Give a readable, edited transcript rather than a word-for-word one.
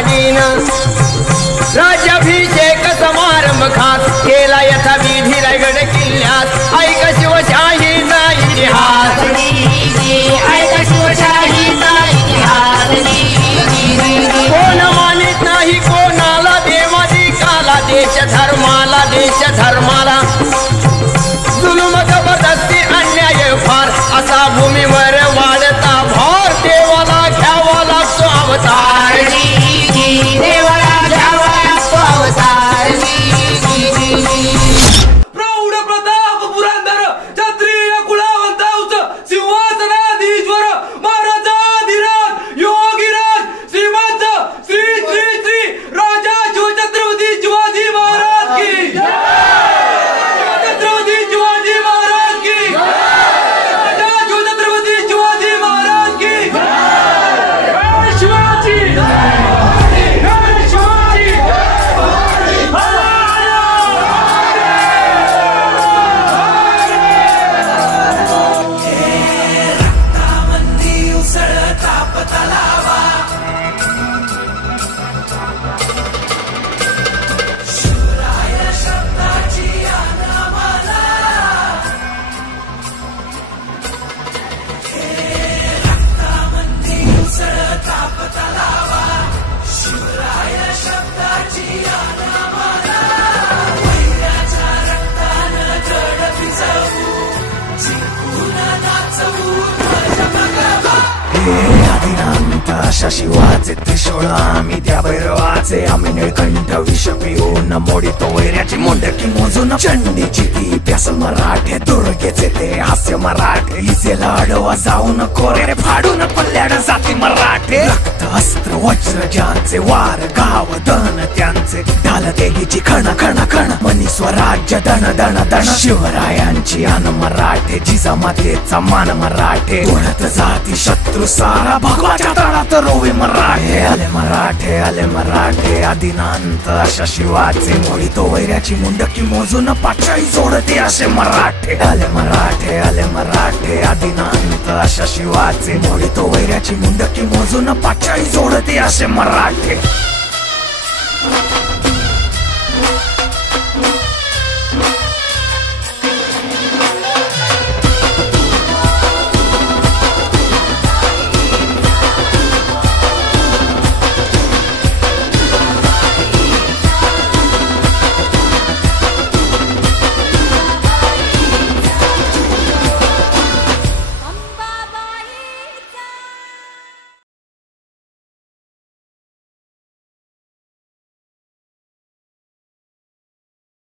राजीन राज्याभिषेक समारंभ खास केला यथाविधी रायगड किल्ल्यात ऐक शिवशाहीचा इतिहास ऐक शिवशाहीचा इतिहास कोण मानित नाही कोणाला देवाधिकाला देश धर्माला जुलुम जबरदस्ती अन्याय फार असा भूमीवर वाढता भार देवाला घ्यावा लागतो अवतार देवाला घ्यावा लागतो अवतार प्रौढ प्रताप पुरंदर क्षत्रिय कुळावंतांच सिंहासनाधीश्वर महाराजाधिराज योगीराज श्रीमंत श्री श्री श्री राजा शिवछत्रपती शिवाजी महाराज की छत्रपती शिवाजी महाराज की राजा शिवछत्रपती शिवाजी महाराज की जय शिवाजी जय शिवाजी अशा शिवाचे त्रिशूळ आम्ही त्या भैरवाचे आम्ही निळकंठ विष पिऊन मोडितो वैऱ्याची मुंडकी मोजून चंडीची ती प्यासल मराठे दुर्गेचे ते हास्य मराठे हिसेला अडवा जाऊन कोरे फाडून पल्ल्याड जाती मराठे रक्त अस्त्र वज्र ज्यांचे वार गाव दन त्यांचे ढाल देगीची खण खण खण मनी स्वराज्य दण दण दण शिवरायांची आन मराठे जिजामातेचा मान मराठे ओढत जाती शत्रू सारा भगवाच्या तळात रोवे मराठे आले मराठे आदिनांत अशा शिवाचे मोडितो वैऱ्याची मुंडकी मोजून पाचाई जोडते असे मराठे आले मराठे आदिनांत अशा शिवाचे मोडितो वैऱ्याची मुंडकी मोजून पाचाई जोडते असे मराठे